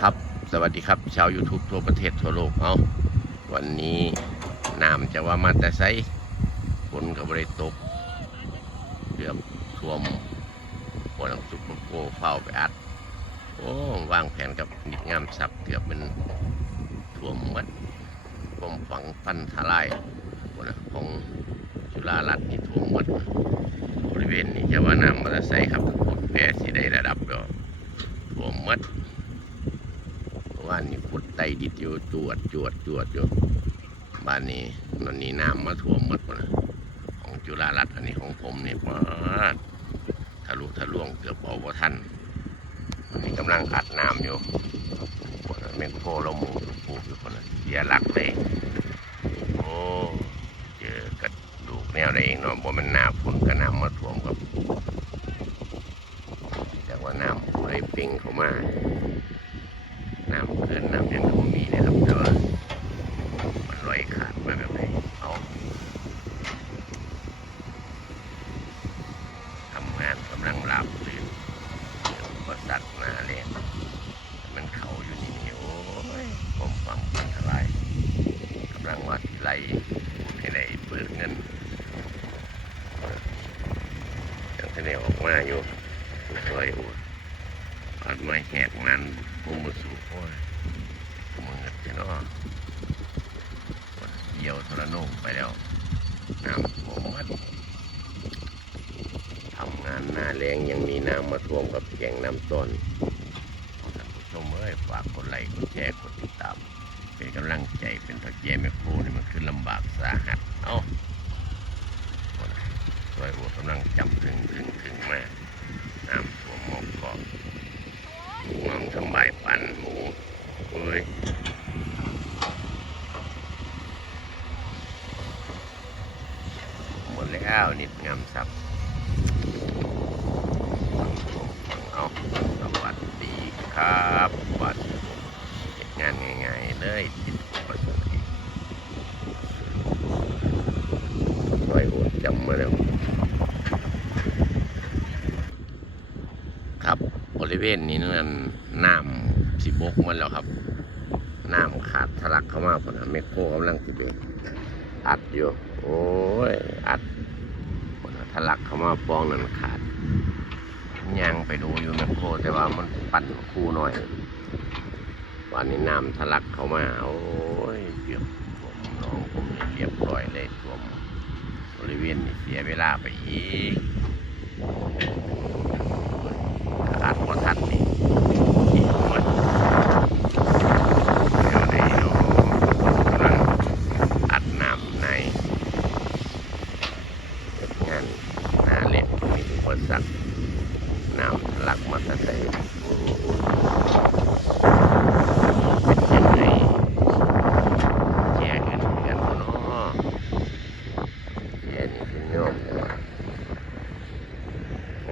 ครับ สวัสดีครับ ชาว YouTube ทั่วประเทศทั่วโลกเอาวันนี้น้ำจะว่ามาแต่ไซฝนกับบริตกเกือบท่วมปวดสุกโกเฝ้าไปอัด โอ้วางแผนกับนิดงามสับเกือบมันท่วมหมัดผมฝังฟันทลายปวดของจุฬารัตน์นี่ท่วมหมัดบริเวณนี้จะว่าน้ำมาแต่ไซครับแปรสีได้ระดับก็ท่วมหมัด ว่านี่ขุดไตดิดอยู่จวดจวดจวดอยู่บ้านนี้นนี่น้ำมาท่วมหมดนะของจุฬารัตน์อันนี้ของผมเนี่ยมาทะลุทะลวงเกือบเอาว่าท่านอันนี้กำลังอัดน้ำอยู่คนน่ะแมงโคเราหมูปูอยู่คนนะเสียหลักเลยโอ้เจอกระดูกแนวใดเองเนาะบ่มันหนาฝนกระน้ำมาท่วมกับแต่ว่าน้ำไหลเป่งเข้ามา น้ำเกินน้ำยังก็มีนะครับแต่ว่ามันลอยขาดมาแบบไหนเอาทำงานกำลังหลับตื่นก็สัตว์มาเลยมันเขาอยู่นี่นี่โอ้ยผมฟังพันทลายกำลังว่าที่ไรพูดให้ได้เบิกเงินยังทะเลออกมาอยู่ซอยอุด อัดไม้แหกมันพุ่งมาสู่โอ้ยมึงจะเนาะเยี่ยวทรนงไปแล้วน้ำท่วมวัดทำงานหน้าแรงยังมีน้ำมาท่วมกับแก่งน้ำต้นท่านผู้ชมเอ้ยฝากกดไลค์กดแชร์กดติดตาม เป็นกำลังใจเป็นทักแย่แม่โคนี่มันคือลำบากสาหัสเอ้าช่วยโอ้กำลังจำถึงถึงถึงมาน้ำท่วมหมอกเกาะ มองทำบายปันหมูเอ้ยหมดแล้วนิดงามสับเอาสวัสดีครับวัดงานง่ายๆเลยติดปัสดีร้อยโหดจำมาแล้วครับ บริเวณนี้นั่นน้ำสิบกมันแล้วครับน้ำขาดทะลักเข้ามาพอนะเมโครกำลังติดอัดอยู่ โอ้ย อัดพอนะทะลักเข้ามาปองนั่นขาดยังไปดูอยู่แมโครแต่ว่ามันปั่นคู่หน่อย วันนี้น้ำทะลักเข้ามา โอ้ยเกือบท่วมน้องผมเรียบร้อยเลยท่วมบริเวณนี้เสียเวลาไปอีก ขาดพอทัดนี่ที่หมดเดี๋ยวในโลกำลังอัดน้ำในเฮ็ดงานหนาเล็บมีอุป สัตว์น้ำหลักมาทะเลยังไงแย่กันกันบ่เนาะแย่นี่เป็นโยมแต่ว่า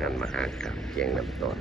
งานมหากรรมเกียงน้ำต้น